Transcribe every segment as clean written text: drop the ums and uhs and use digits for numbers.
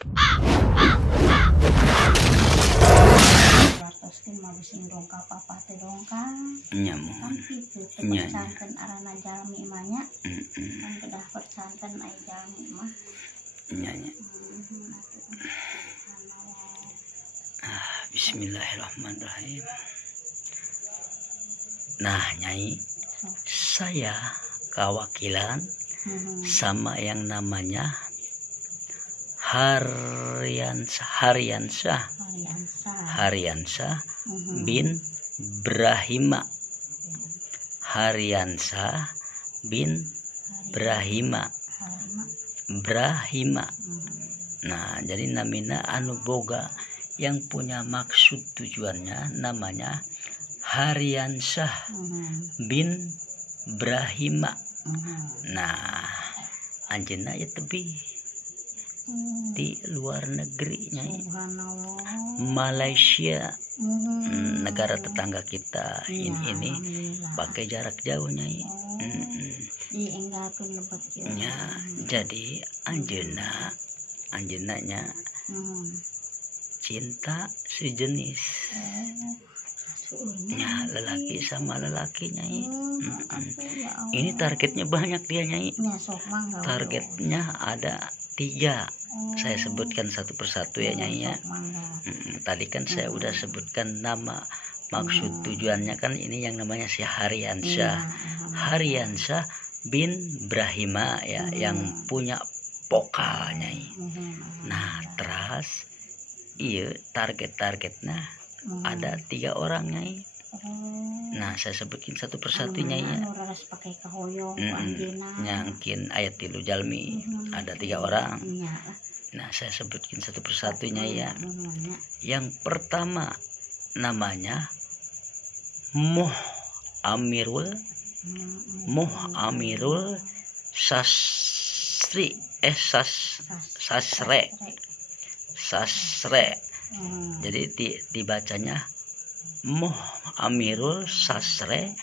Wartoskeun mah bising dongkap apa teh dongkap. Nya Kan mohon. kitu teh Nya. percanten arana jalmi mah nya. Kan bedah percanten aya jalmi mah. Nya. Bismillahirrahmanirrahim. Nah, Nyai, saya kewakilan sama yang namanya Haryansyah bin Brahima. Haryansyah bin Brahima. Nah, jadi namina anu boga yang punya maksud tujuannya namanya Haryansyah bin Brahima. Nah, anjeunna ya tebih di luar negerinya, Malaysia, negara tetangga kita ini pakai jarak jauh Nyai. Ya, jadi anjeunanya cinta sejenis. Ya, lelaki sama lelaki Nyai. Ini targetnya banyak dia Nyai. Targetnya ada 3. Saya sebutkan satu persatu ya Nyai ya. Tadi kan saya udah sebutkan nama, maksud tujuannya kan ini yang namanya si Haryansyah. Haryansyah bin Brahima ya, yang punya pokal Nyai. Nah, terus iya targetnya ada 3 orang Nyai. Nah, saya sebutin satu persatu Nyai ya. Nyangkin ayat 3 jalmi ada 3 orang. Nah, saya sebutin satu persatu Nyai ya. Yang pertama namanya Moh Amirul Sasre. Jadi dibacanya Moh Amirul Sasre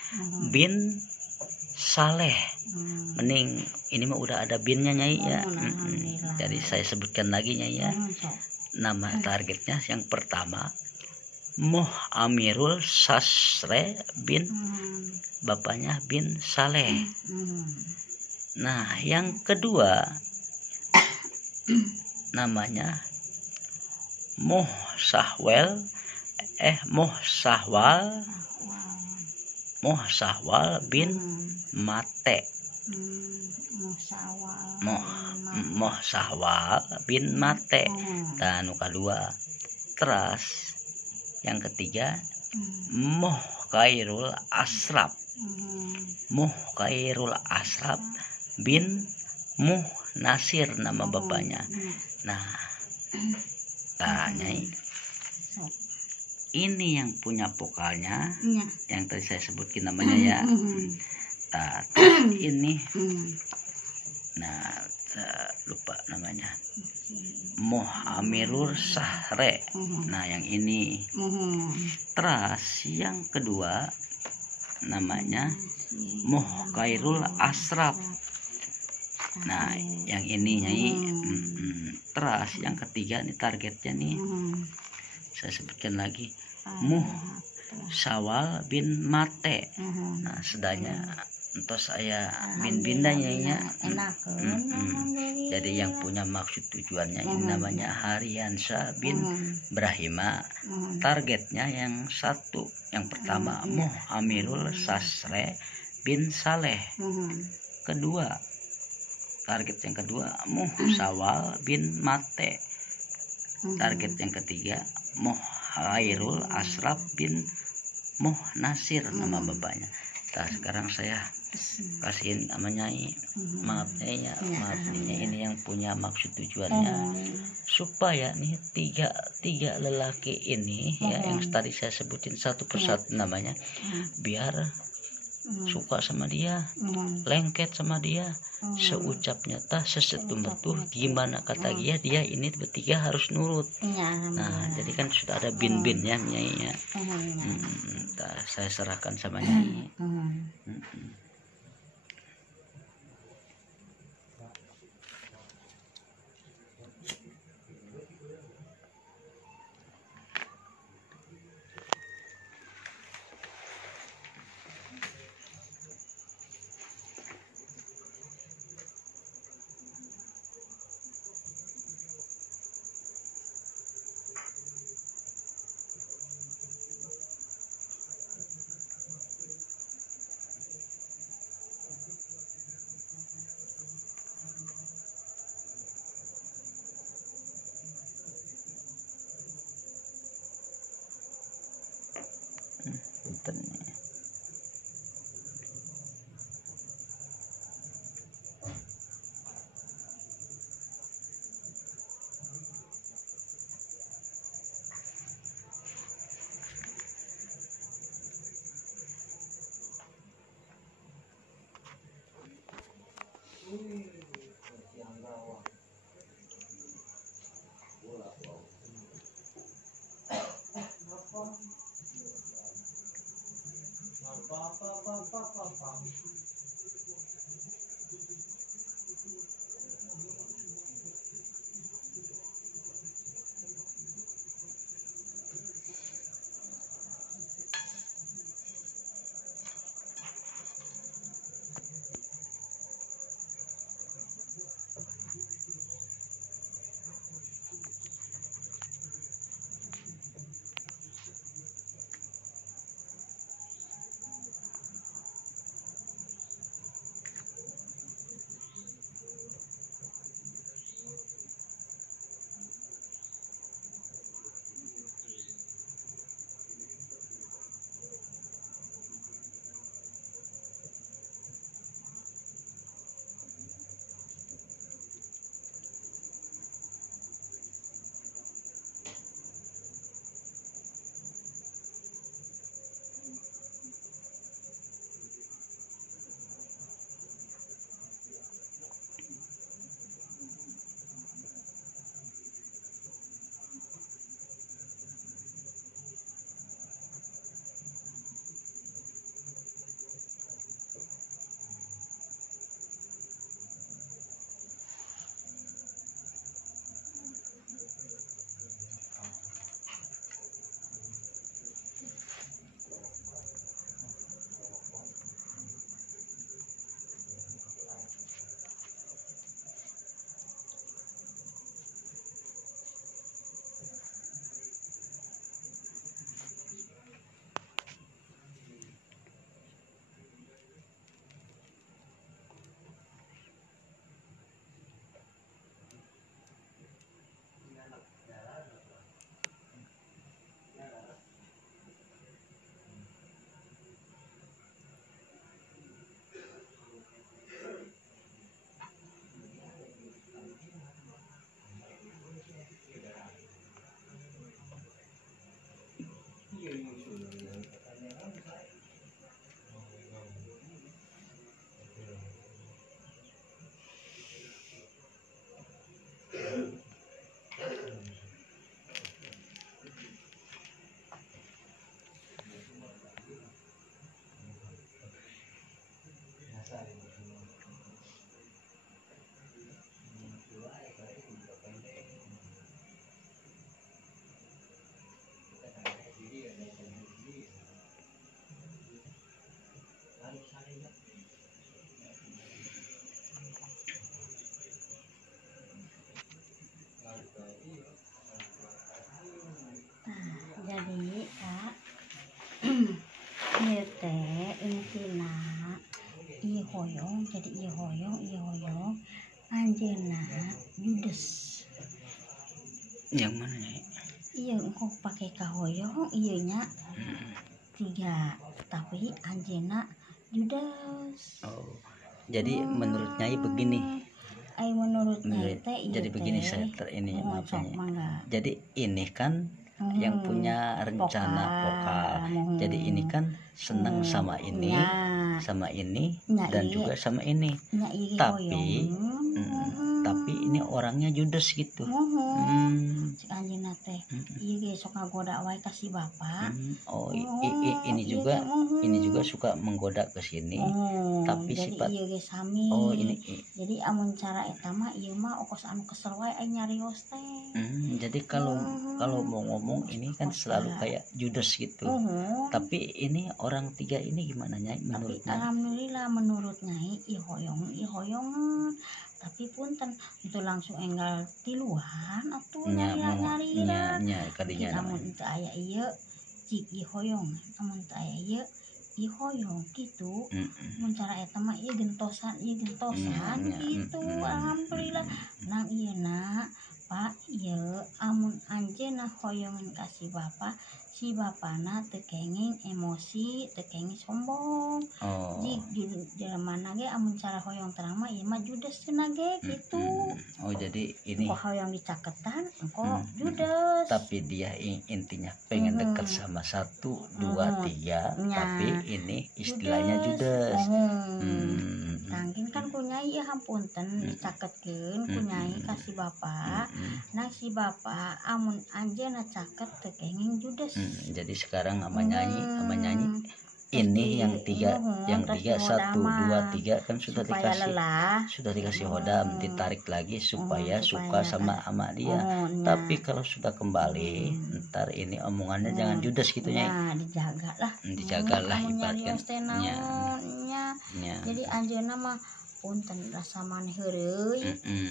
bin Saleh. Mending ini mah udah ada binnya Nyai ya. Jadi saya sebutkan lagi Nyai ya. Nama targetnya yang pertama Moh Amirul Sasre bin bapaknya bin Saleh. Nah, yang kedua namanya Moh Sahwal bin Mate. Moh Sahwal bin Mate. Dan kedua. Terus yang ketiga Moh Khairul Asraf bin Muh Nasir nama bapaknya. Nah, Nyai, ini yang punya pokalnya yang tadi saya sebutkan namanya ya. Ini lupa namanya, Moh Amirul Sahre. Nah, yang ini. Terus yang kedua namanya Moh Khairul Asraf. Nah, yang ini Nyai. Terus yang ketiga nih targetnya nih. Saya sebutkan lagi Muh Sawal bin Mate. Nah, sedanya entos saya bin-bindanya ya. Jadi yang punya maksud tujuannya ini namanya Haryansyah bin Brahima. Targetnya yang satu, yang pertama Moh Amirul Sasre bin Saleh. Kedua, target yang kedua Moh Sawal bin Mate. Target yang ketiga Moh Khairul Asraf bin Muh Nasir nama bapaknya. Nah, sekarang saya kasihin sama Nyai. Maaf Nyai ya, maaf nih, ini yang punya maksud tujuannya supaya nih tiga lelaki ini ya yang tadi saya sebutin satu persatu namanya, biar suka sama dia, lengket sama dia, seucapnya tah sesetumbetuh gimana kata dia ini bertiga harus nurut. Nah, jadi kan sudah ada bin-binnya Nyai ya. Saya serahkan sama Nyai. Puntennya. Jadi kak ieu teh intina ieu hoyong jadi ieu hoyong anjeunna judes. Yang mana ya? Iya engkau pakai kahoyong ieu nya 3 tapi anjeunna judes. Oh, jadi menurut Nyai begini. Menurut Nyai teh Jadi begini saya ini maafnya. Jadi ini kan yang punya rencana vokal. Jadi ini kan senang sama ini, sama ini dan juga sama ini. Tapi ini orangnya judes gitu. Si anjeunna teh ieu ge sok ngagoda wae ka si bapa. Ini juga suka menggoda ke sini. Tapi jadi sifat ieu ge sami. ini. Jadi amun cara eta mah ieu mah okos anu kesel wae aya nyarios teh. Jadi kalau mau ngomong ini kan selalu kayak judes gitu. Tapi ini orang 3 ini gimana Nyai menurut Nyai? Alhamdulillah menurut Nyai ieu hoyongan. Tapi punten itu langsung enggal tiluan atuh nyari kadinya amun teu aya ieu cik ieu hoyong amun teu aya ieu hoyong gitu. Mun cara eta mah ieu gentosan gitu. Alhamdulillah nang ieu na Pak ieu amun anjeunna hoyongan kasih bapak si bapana tekenging emosi tekenging sombong jik jelema ge amun cara hoyong terang mah ieu mah judes cenah ge gitu. Oh jadi ini engko hoyong dicaketan engko judes tapi dia intinya pengen dekat sama 1 2 3 tapi ini istilahnya judes. Tangkin kan kunyai ya hampunten dicaketkeun kunyai kasih bapak. Nah si bapak amun anjeunna caket teu kenging judes. Jadi sekarang sama nyanyi ini yang tiga 1 2 3 kan sudah dikasih sudah dikasih hodam ditarik lagi supaya suka sama dia. Tapi kalau sudah kembali ntar ini omongannya jangan judes gitu ya. Dijagalah ibaratnya. Jadi anjeunna mah punten rasa maneh heureuy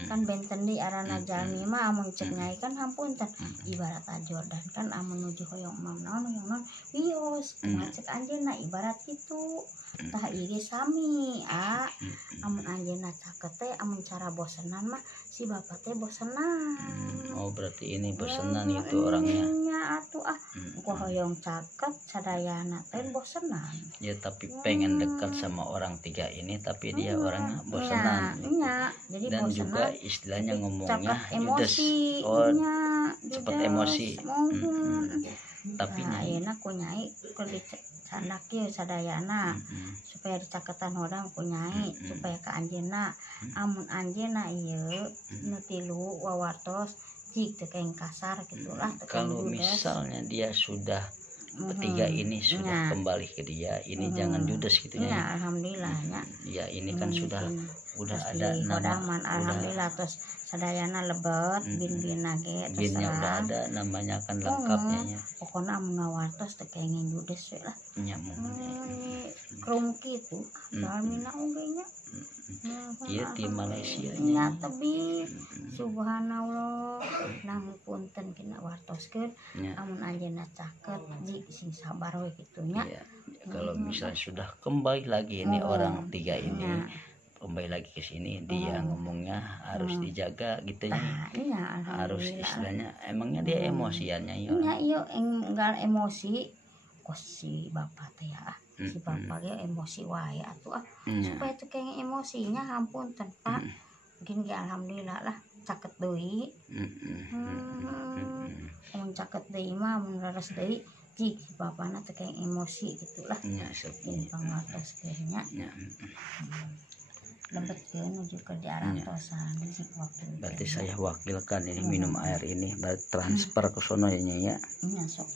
kan benten di arana jalmi mah amun cek nyai kan hampunten ibarat Jordan kan amun nuju hoyong mam naon wios cek anjeunna ibarat kitu tah ieu ge sami amun anjeunna caket teh amun cara bosenan mah si bapak teh bosenan. Oh berarti ini bosenan itu orangnya nya atuh engko hoyong caket sadayana teh bosenan ya tapi pengen dekat sama orang 3 ini tapi dia orangnya bosenan jadi dan bosenan, juga istilahnya ngomongnya judes cepat emosi tapi ayeuna kunyai kudu sandak ieu sadayana supaya dicaketan hodang kunyai supaya ka anjeunna amun anjeunna ieu nu tilu wawartos jik teu keng kasar gitulah kalau misalnya dia sudah bertiga ini sudah kembali ke dia ini jangan judes gitu ya. Alhamdulillahnya ya ini kan sudah ada nama alhamdulillah terus sadayana lebet bin-bina ge binnya udah ada namanya kan lengkapnya pokoknya amun ngawartos teu kenging judes we lah nya krum kitu dalmina oge nya ieu ti Malaysia nya tebi subhanallah nang punten kena wartoskeun amun anjeunna caket jik sing sabar we kitu nya. Kalau misalnya sudah kembali lagi ini orang 3 ini kembali lagi ke sini dia ngomongnya harus dijaga gitu ya. Harus istilahnya emangnya dia emosiannya ya enggal emosi kos si bapak teh ya si bapak ge emosi wae atuh supaya teu kenging emosinya hampunten Pak mungkin ge alhamdulillah lah caket deui mun caket deui mah mun leres deui jik si bapana teu kenging emosi gitulah nya seperti pangartoskeun nya lebetkeun nuju ke diarantosan sik waktu berarti saya wakilkan ini minum air ini berarti transfer ke sono ya nya sok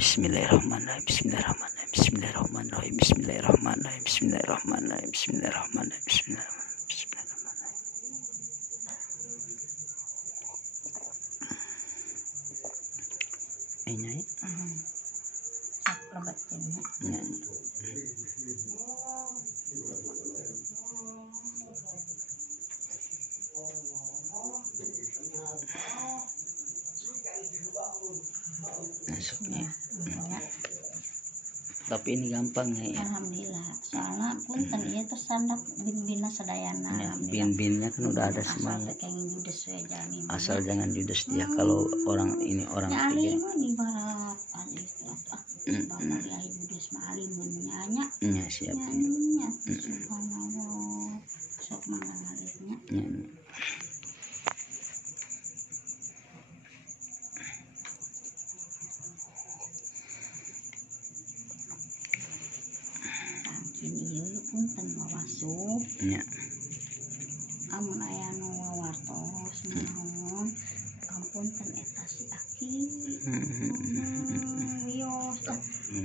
Bismillahirrahmanirrahim Bismillahirrahmanirrahim Bismillahirrahmanirrahim Bismillahirrahmanirrahim Bismillahirrahmanirrahim Bismillahirrahmanirrahim Bismillahirrahmanirrahim ini sok lebetkeun nya tapi ini gampang ya alhamdulillah soalnya punten ieu teh sandak bin-bina sadayana bin-binnya kan udah ada semuanya asal jangan judes dia kalau orang ini orang tiga di barat bapak dia judes mah alimun nya nya siap nya subhanallah sok manggaritnya punten wawasuh amun aya nu wawartos naon ampunten eta si aki wios lah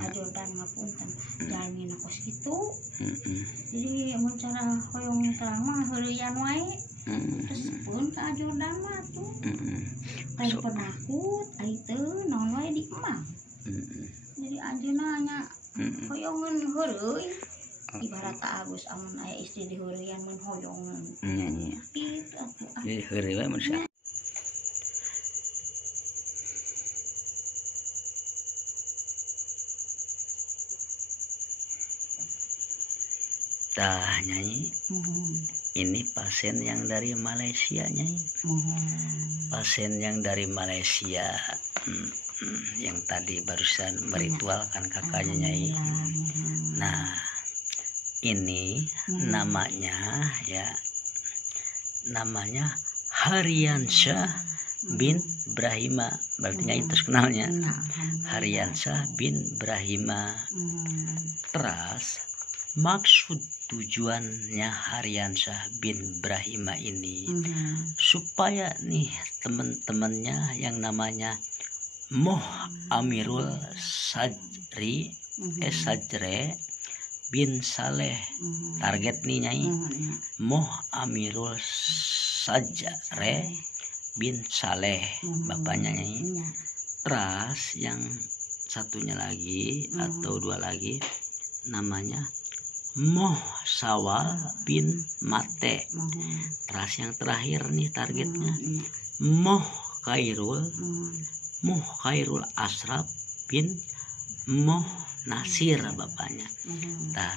ajodan ngapunten jalmina kos kitu jadi amun cara hoyong terang mah heureuyan wae terus pun ka ajodan mah tuh lain penakut ai teu naon wae di emang jadi anjeunna nya hoyongan heureuy ibarat Agus amun aya istri di heureuyan mun hoyongan nya kitu atuh jadi heureuy we mun Tah Nyai, ini pasien yang dari Malaysia Nyai. Pasien yang dari Malaysia, yang tadi barusan meritualkan kakaknya Nyai. Nah, ini namanya Haryansyah bin Brahima. Berarti Nyai terus kenalnya Haryansyah bin Brahima. Terus maksud tujuannya Haryansyah bin Brahima ini supaya nih teman-temannya yang namanya Moh Amirul Sajre bin Saleh, target nih Nyai, Moh Amirul Sajre bin Saleh, bapaknya Nyai. Terus yang satunya lagi atau dua lagi namanya Moh Sawal bin Mate. Terus yang terakhir nih targetnya Moh Khairul Asraf bin Moh Nasir, bapaknya. Nah,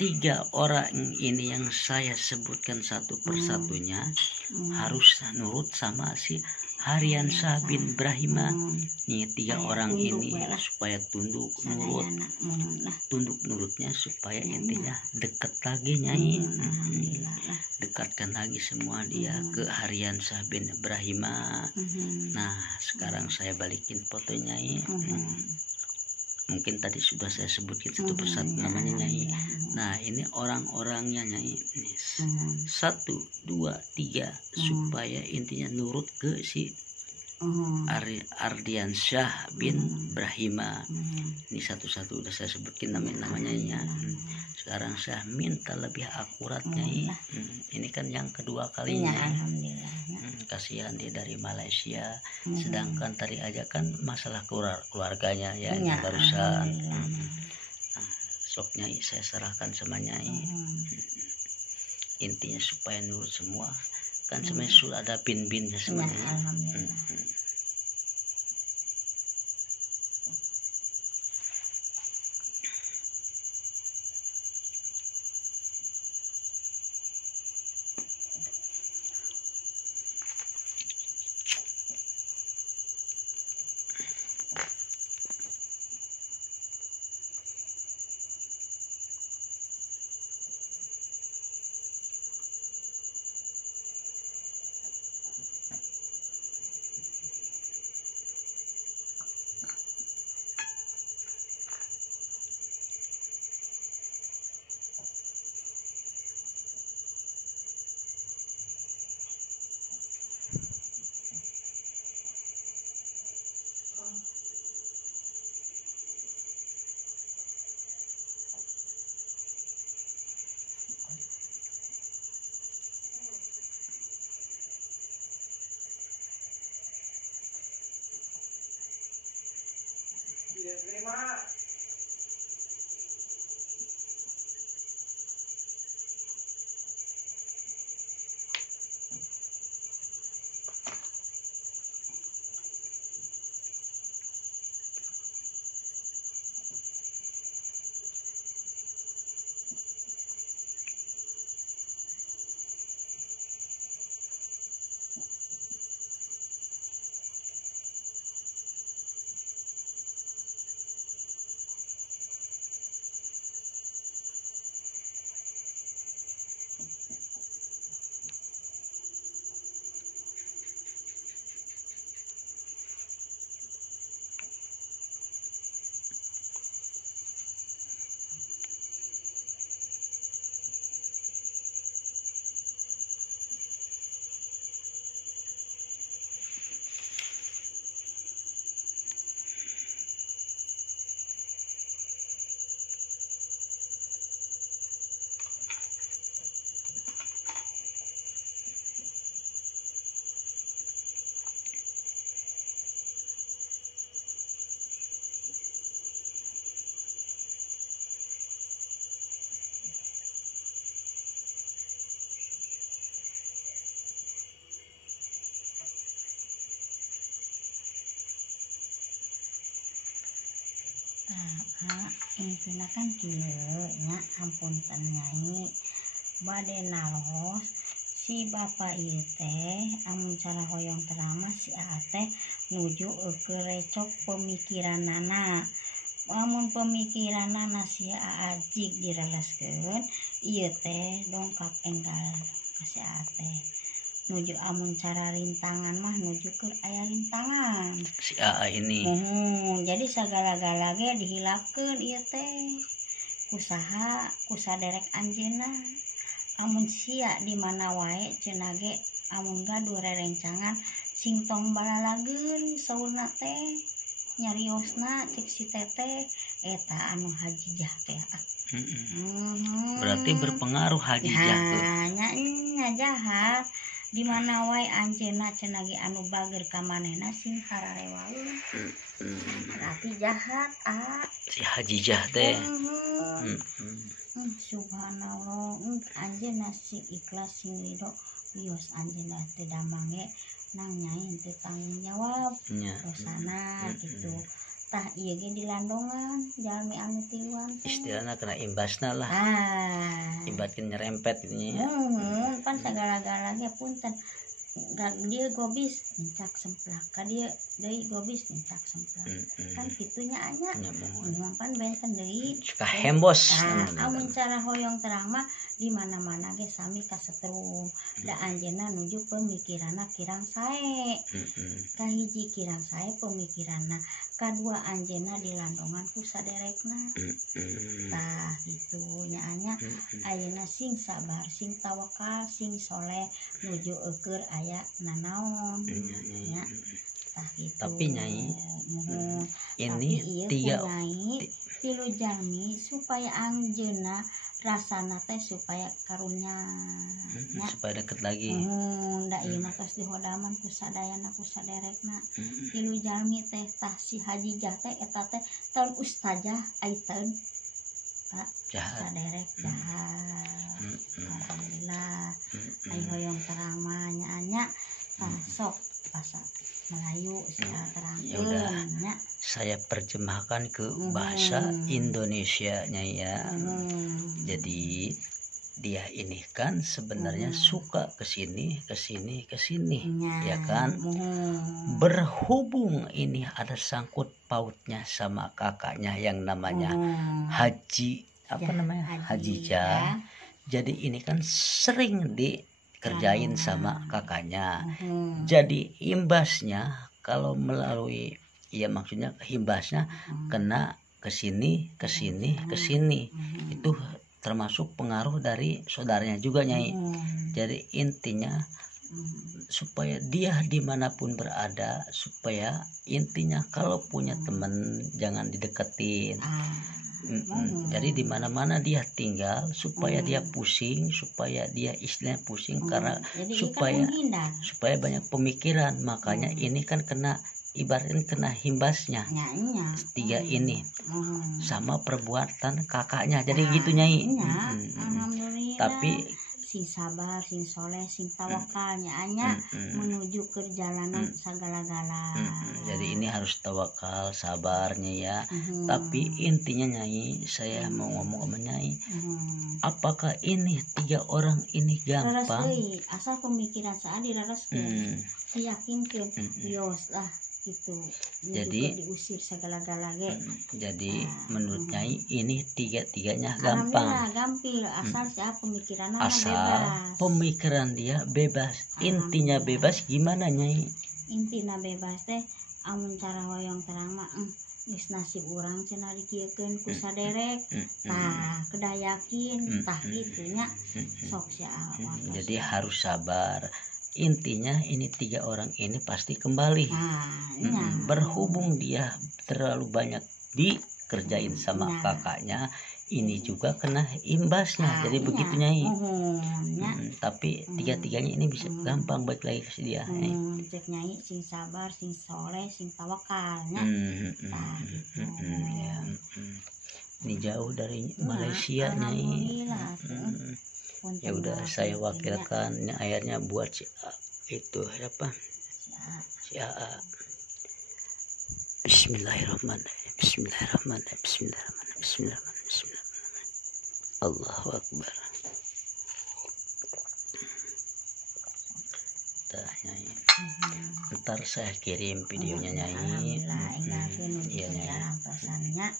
3 orang ini yang saya sebutkan satu persatunya harus nurut sama si Haryansyah bin Brahima. Nih 3 orang ini supaya tunduk nurutnya supaya intinya dekat lagi Nyai. Dekatkan lagi semua dia ke Haryansyah bin Brahima. Nah, sekarang saya balikin fotonya Nyai. Mungkin tadi sudah saya sebutkan satu persatu namanya Nyai. Nah, ini orang-orangnya Nyai. 1, 2, 3 supaya intinya nurut ke si Haryansyah bin Brahima. Ini satu-satu udah saya sebutkan namanya ya. Sekarang saya minta lebih akurat Nyai. Ini kan yang kedua kalinya. Kasihan dia dari Malaysia. Sedangkan tadi aja kan masalah keluarganya ya, yang barusan. Sok Nyai saya serahkan sama Nyai. Intinya supaya nurut semua. Kan sebenarnya sudah ada bin-binnya sebenarnya. intina kan kieu nya ampunten Nyai bade nalos si bapak ieu teh amun cara hoyong terama si teh nuju ke recok pemikiranana. Amun pemikiranana si ajig direleskeun ieu teh dongkap enggal ka si teh. Nuju amun cara rintangan mah nuju ke aya rintangan si ini. Jadi sagala-gala ge dihilapkeun ieu teh kusaha kusaderek anjeunna. Amun sia di mana wae cenah ge amun gaduh rerencangan sing tong balalageun saurna teh nyariosna cek si teteh eta anu hajijah teh. Berarti berpengaruh hajijah tuh. Nya jahat di mana wae anjeunna cenah ge anu bager ka manehna sing hararewaeun. Berarti jahat si hajijah teh. Subhanallah anjeunna sing ikhlas sing ridho wios anjeunna teu damang ge nang Nyai teu tanggung jawab dosana gitu. Tah ieu ge dilandongan jalmi anu tiluan istilahna kena imbasna lah. Ibaratkeun nyerempet gitu nya. Pan sagala-gala ge punten dia gobis mencak semplak ka dia deui gobis mencak semplak kan kitunya anya mun pan benten deui suka hembos. Amun cara hoyong terang mah di mana-mana ge sami kasetrum da anjeunna nuju pemikiranna kirang sae. Kahiji kirang sae pemikiranna, kadua anjeunna dilandongan ku saderekna. Tah kitu nya anya ayeuna sing sabar sing tawakal sing soleh nuju keur aya nanaon nya tah kitu. Tapi Nyai ini tilu jalmi supaya anjeunna rasana teh supaya karunya supaya deket lagi. Da ieu mah tos dihodaman ku sadayana ku saderekna. Tilu jalmi teh tah si hajijah teh eta teh taun ustazah ai taun jahat saderek jahat. Alhamdulillah ai hoyong terang mah nya tah sok basa Melayu sila terangkeun nya. Saya terjemahkan ke bahasa Indonesianya ya. Jadi dia ini kan sebenarnya suka kesini ya kan. Berhubung ini ada sangkut pautnya sama kakaknya yang namanya Hajijah. Jadi ini kan sering dikerjain sama kakaknya. Jadi imbasnya kalau melalui maksudnya imbasnya kena kesini itu termasuk pengaruh dari saudaranya juga Nyai. Jadi intinya supaya dia dimanapun berada, supaya intinya kalau punya teman jangan dideketin. Jadi di mana-mana dia tinggal supaya dia pusing, supaya dia istilahnya pusing karena supaya banyak pemikiran. Makanya ini kan kena ibaratnya kena himbasnya tiga ini sama perbuatan kakaknya. Jadi gitu Nyai. Tapi sing sabar, sing soleh, sing tawakalnya anya menuju perjalanan segala-gala. Jadi ini harus tawakal, sabarnya ya. Tapi intinya Nyai, saya mau ngomong sama Nyai, apakah ini 3 orang ini gampang? Asal pemikiran saya direreskeun, diyakinkeun, bios lah gitu. Jadi diusir segala-gala ge. Jadi menurut Nyai ini 3-tiganya gampang. Gampil asal siapa pemikirannya asal bebas. Pemikiran dia bebas. Intinya bebas gimana Nyai? Intina bebas teh amun cara hoyong terang mah geus nasib urang cenah dikieukeun ku saderek. Tah kedah yakin tah kitu nya sok sia. Jadi harus sabar. Intinya ini 3 orang ini pasti kembali. Berhubung dia terlalu banyak dikerjain sama kakaknya, ini juga kena imbasnya. Jadi begitu Nyai. Tapi 3-tiganya ini bisa gampang balik lagi ke dia. Cek Nyai sing sabar, sing soleh, sing tawakalnya. Ini jauh dari Malaysia Nyai. Ya udah saya wakilkan ini airnya buat si itu apa? Si Bismillahirrahmanirrahim. Bismillahirrahmanirrahim. Bismillahirrahmanirrahim. Allahu Akbar. Tah Nyai. Ntar saya kirim videonya Nyai. Iya Nyai.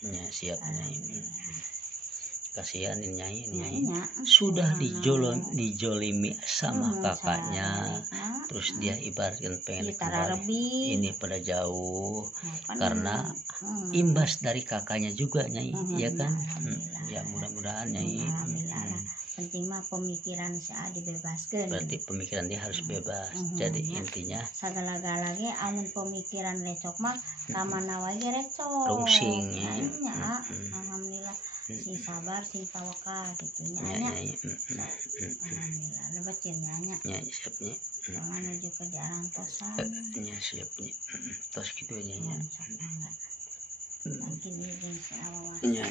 Ya siap Nyai. Kasihan Nyai, sudah dijolimi sama kakaknya, terus dia ibaratkan pengen kembali ini pada jauh karena imbas dari kakaknya juga Nyai, ya kan? Ya mudah-mudahan Nyai. Penting mah pemikiran saya dibebaskan. Berarti pemikiran dia harus bebas. Jadi intinya segala-galanya amun pemikiran lecok mah kamana wae recok. Rungsing ya. Alhamdulillah. Si sabar, si tawakal gitu nya. Alhamdulillah. Lebecin nya. Ya siapnya. Menuju ke jalan tosan. Ya siapnya. Tos gitu aja ya. Mungkin ini jeung si awal. Ya.